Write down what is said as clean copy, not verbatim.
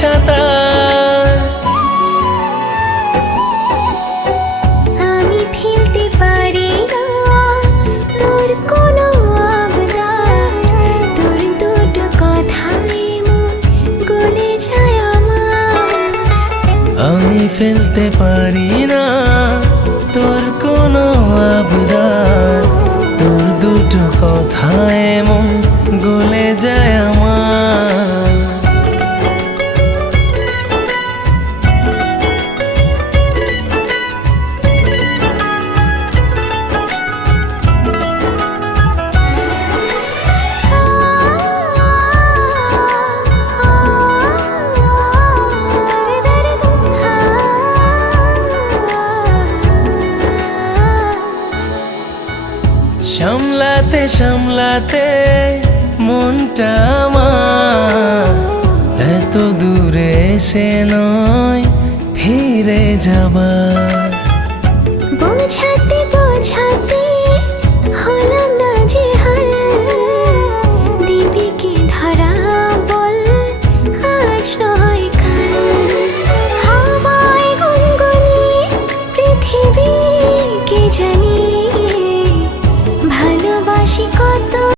সাঁতার। আমি ফেলতে পারি না তোর কোনো আবদার, তোর দুটো কথায় মন গলে যায় আমার। আমি ফেলতে পারি না তোর কোনো আবদার, তোর দুটো কথায় মন গলে যায় আমার। সামলাতে সামলাতে মনটা আমার এত দূরে এসে নয় ফিরে যাবার।